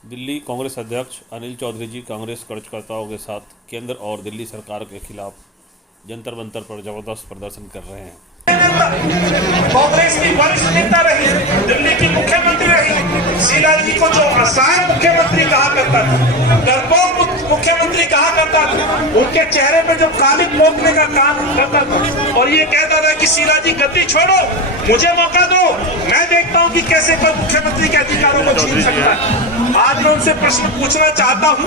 दिल्ली कांग्रेस अध्यक्ष अनिल चौधरी जी कांग्रेस कार्यकर्ताओं के साथ केंद्र और दिल्ली सरकार के खिलाफ जंतर मंतर पर जबरदस्त प्रदर्शन कर रहे हैं। कांग्रेस की वरिष्ठ नेता रही, दिल्ली की मुख्यमंत्री रही। शीला जी को जो असहाय मुख्यमंत्री कहा करता था, डरपोक मुख्यमंत्री कहा करता था, उनके चेहरे पे जो काली पोतने का काम करता था और ये कहता था कि शीला जी गद्दी छोड़ो, मुझे मौका दो, मैं देखता हूँ कि कैसे कोई मुख्यमंत्री के अधिकारों को छीन सकता है। आज मैं उनसे प्रश्न पूछना चाहता हूँ,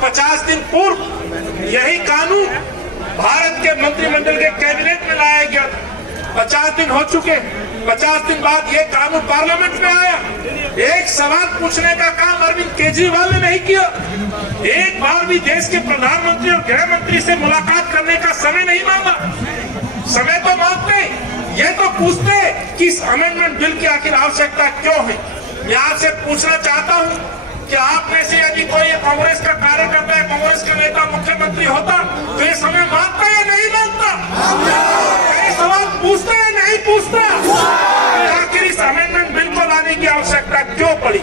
50 दिन पूर्व यही कानून भारत के मंत्रिमंडल के कैबिनेट में लाया गया। 50 दिन हो चुके, 50 दिन बाद ये कानून पार्लियामेंट में आया। एक सवाल पूछने का काम अरविंद केजरीवाल ने नहीं किया। एक बार भी देश के प्रधानमंत्री और गृह मंत्री से मुलाकात करने का समय नहीं मांगा। समय तो मांगते, ये तो पूछते कि इस अमेंडमेंट बिल की आखिर आवश्यकता क्यों है। मैं आपसे पूछना चाहता हूँ कि आप में से यदि कोई कांग्रेस का कार्यकर्ता है, कांग्रेस का नेता मुख्यमंत्री होता तो ये समय मांगता या नहीं मांगता? ये सवाल पूछता या नहीं पूछता? आखिर इस अमेंडमेंट बिल को लाने की आवश्यकता क्यों पड़ी?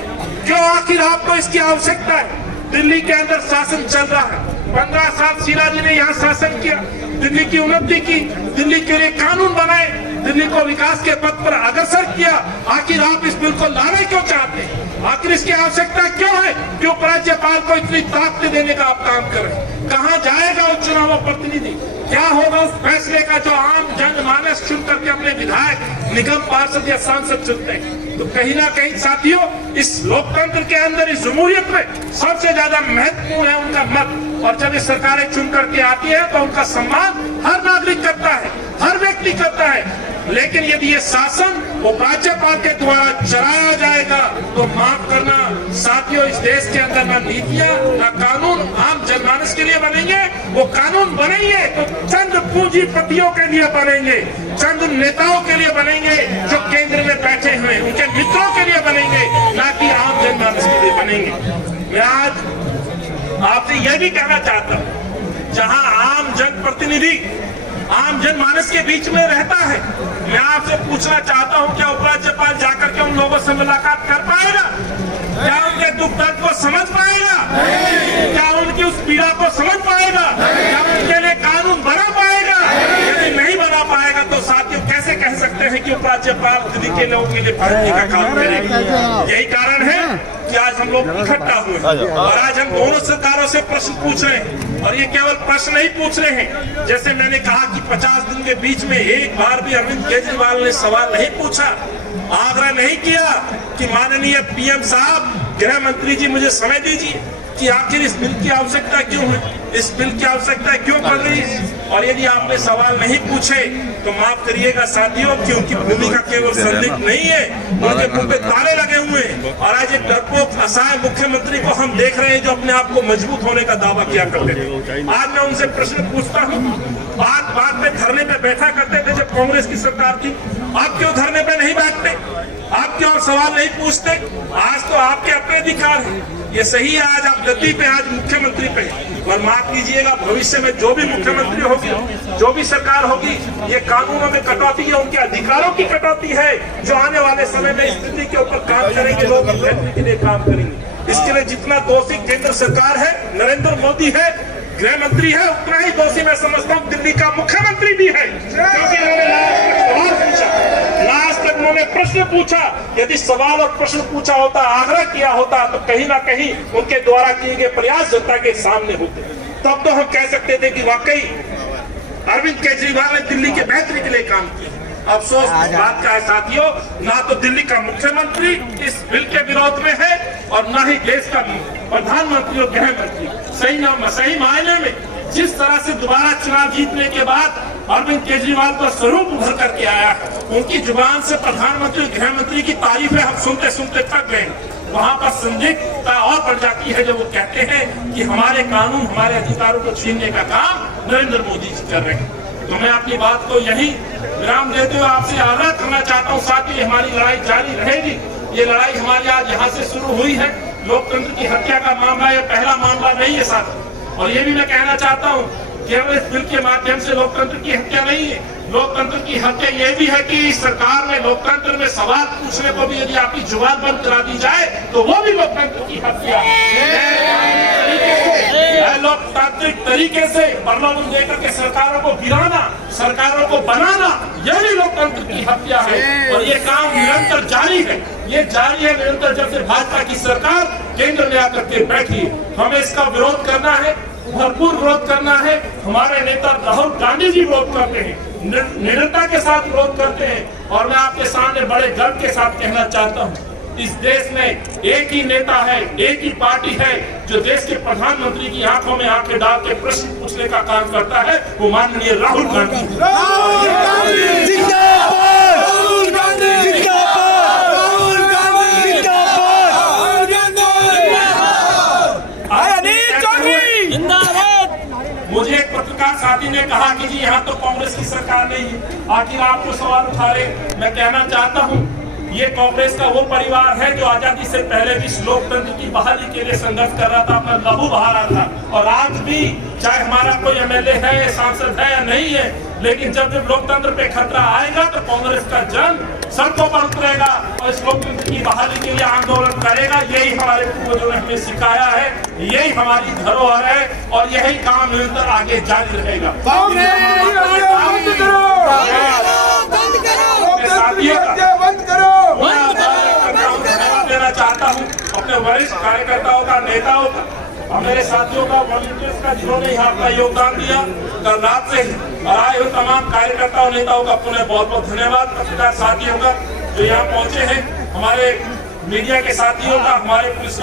क्यों आखिर आपको इसकी आवश्यकता है? दिल्ली के अंदर शासन चल रहा है। 15 साल शीला जी ने यहाँ शासन किया, दिल्ली की उन्नति की, दिल्ली के लिए कानून बनाए, दिल्ली को विकास के पथ पर अग्रसर किया। आखिर आप इस बिल को लाने क्यों चाहते हैं? आखिर इसकी आवश्यकता क्यों है? क्यों राज्यपाल को इतनी ताकत देने का आप काम कर रहे हैं? कहाँ जाएगा वो चुनाव प्रतिनिधि? क्या होगा उस फैसले का जो आम जनमानस चुन करके अपने विधायक, निगम पार्षद या सांसद चुनते हैं? तो कहीं ना कहीं साथियों, इस लोकतंत्र के अंदर, इस जमहूरियत में सबसे ज्यादा महत्वपूर्ण है उनका मत। और जब ये सरकारें चुन करके आती है तो उनका सम्मान हर नागरिक करता है, हर व्यक्ति करता है। लेकिन यदि ये शासन वो राज्यपाल के द्वारा चलाया जाएगा तो माफ करना साथियों, इस देश के अंदर ना नीतियां ना कानून आम जनमानस के लिए बनेंगे। वो कानून बनेंगे तो चंद पूंजीपतियों के लिए बनेंगे, चंद नेताओं के लिए बनेंगे जो केंद्र में बैठे हुए, उनके मित्रों के लिए बनेंगे, ना कि आम जनमानस के लिए बनेंगे। मैं आज आपसे यह भी कहना चाहता हूँ, जहाँ आम जनप्रतिनिधि आम जनमानस के बीच में रहता है, मैं आपसे पूछना चाहता हूं, क्या उपराज्यपाल जाकर के उन लोगों से मुलाकात कर पाएगा? क्या उनके दुख दर्द को समझ पाएगा? क्या उनकी उस पीड़ा को समझ पाएगा? क्या उनके लिए कानून बना पाएगा? यदि नहीं बना पाएगा तो साथियों कैसे कह सकते हैं कि उपराज्यपाल दिल्ली के लोगों के लिए भर्ती का काम करेगा? यही कारण है कि आज हम लोग इकट्ठा हुए और आज हम दोनों सरकारों से प्रश्न पूछ रहे हैं। और ये केवल प्रश्न नहीं पूछ रहे हैं, जैसे मैंने कहा कि 50 दिन के बीच में एक बार भी अरविंद केजरीवाल ने सवाल नहीं पूछा, आग्रह नहीं किया कि माननीय पीएम साहब, गृह मंत्री जी, मुझे समय दीजिए कि आखिर इस बिल की आवश्यकता क्यों है, इस बिल की आवश्यकता क्यों पड़ रही है। और यदि आपने सवाल नहीं पूछे तो माफ करिएगा साथियों कि उनकी भूमिका केवल संदिग्ध नहीं है, उनके मुंह पे ताले लगे हुए हैं। और आज एक डरपोक असहाय मुख्यमंत्री को हम देख रहे हैं जो अपने आप को मजबूत होने का दावा किया करते थे। आज मैं उनसे प्रश्न पूछता हूँ, बात में धरने पे बैठा करते थे जब कांग्रेस की सरकार थी, आप क्यों धरने पे नहीं बैठते? आप क्यों सवाल नहीं पूछते? आज तो आपके अपने अधिकार है, ये सही है। आज आप गद्दी पे, आज मुख्यमंत्री पे, और माफ कीजिएगा भविष्य में जो भी मुख्यमंत्री होगी, जो भी सरकार होगी, ये कानूनों में कटौती है, उनके अधिकारों की कटौती है, जो आने वाले समय में इस दिल्ली के ऊपर काम करेंगे, लोग के लिए काम करेंगे। इसके लिए जितना दोषी केंद्र सरकार है, नरेंद्र मोदी है, गृह मंत्री है, उतना ही दोषी मैं समझता हूँ दिल्ली का मुख्यमंत्री भी है, क्योंकि उन्होंने प्रश्न पूछा। यदि सवाल और प्रश्न पूछा होता, आग्रह किया होता, तो कहीं ना कहीं उनके द्वारा किए गए प्रयास जनता के सामने होते, तब तो हम कह सकते थे कि वाकई अरविंद केजरीवाल ने दिल्ली के बेहतरी के लिए काम किया। अफसोस बात का है साथियों, ना तो दिल्ली का मुख्यमंत्री इस बिल के विरोध में है और ना ही देश का प्रधानमंत्री और गृह मंत्री। सही मायने में जिस तरह से दोबारा चुनाव जीतने के बाद अरविंद केजरीवाल का स्वरूप उभर करके आया, उनकी जुबान से प्रधानमंत्री गृह मंत्री की तारीफें हम सुनते सुनते थक गए। वहां पर संदिग्धता और बढ़ जाती है जब वो कहते हैं कि हमारे कानून, हमारे अधिकारों को छीनने का काम नरेंद्र मोदी जी कर रहे हैं। तो मैं अपनी बात को यही विराम देते हुए आपसे आग्रह करना चाहता हूँ, साथ ही हमारी लड़ाई जारी रहेगी। ये लड़ाई हमारी आज यहाँ से शुरू हुई है। लोकतंत्र की हत्या का मामला ये पहला मामला नहीं है साथ। और ये भी मैं कहना चाहता हूँ, केवल इस बिल के माध्यम से लोकतंत्र की हत्या नहीं है, लोकतंत्र की हत्या ये भी है कि सरकार में लोकतंत्र में सवाल पूछने को भी यदि आपकी जुबान बंद करा दी जाए तो वो भी लोकतंत्र की हत्या है। लोकतांत्रिक तरीके से प्रलोभन देकर के सरकारों को गिराना, सरकारों को बनाना, यह भी लोकतंत्र की हत्या है। और ये काम निरंतर जारी है, ये जारी है निरंतर। जब से भाजपा की सरकार केंद्र में आकर के बैठी, हमें इसका विरोध करना है, भरपूर विरोध करना है। हमारे नेता राहुल गांधी जी विरोध करते हैं, निडरता के साथ विरोध करते हैं। और मैं आपके सामने बड़े गर्व के साथ कहना चाहता हूँ, इस देश में एक ही नेता है, एक ही पार्टी है जो देश के प्रधानमंत्री की आंखों में आंखें डाल के प्रश्न पूछने का काम करता है, वो माननीय राहुल गांधी। मुझे एक पत्रकार साथी ने कहा कि जी यहाँ तो कांग्रेस की सरकार नहीं है, आखिर आप जो सवाल उठा रहे। मैं कहना चाहता हूँ, ये कांग्रेस का वो परिवार है जो आजादी से पहले भी लोकतंत्र की बहाली के लिए संघर्ष कर रहा था, अपना लहू बहा रहा था। और आज भी चाहे हमारा कोई एमएलए है, सांसद है या नहीं है, लेकिन जब लोकतंत्र पे खतरा आएगा तो कांग्रेस का जन सड़कों पर उतरेगा और इस लोकतंत्र की बहाली के लिए आंदोलन करेगा। यही हमारे पूर्वजों ने हमें सिखाया है, यही हमारी धरोहर है और यही काम निरंतर आगे जारी रहेगा। धन्यवाद देना चाहता हूँ अपने वरिष्ठ कार्यकर्ताओं का, नेताओं का और मेरे साथियों का, वॉलंटियर्स का, जिन्होंने यहाँ अपना योगदान दिया कल रात से। और आए हुए तमाम कार्यकर्ताओं, नेताओं का पुनः बहुत बहुत धन्यवाद। पत्रकार साथियों का जो यहाँ पहुंचे हैं, हमारे मीडिया के साथियों का, हमारे पुलिस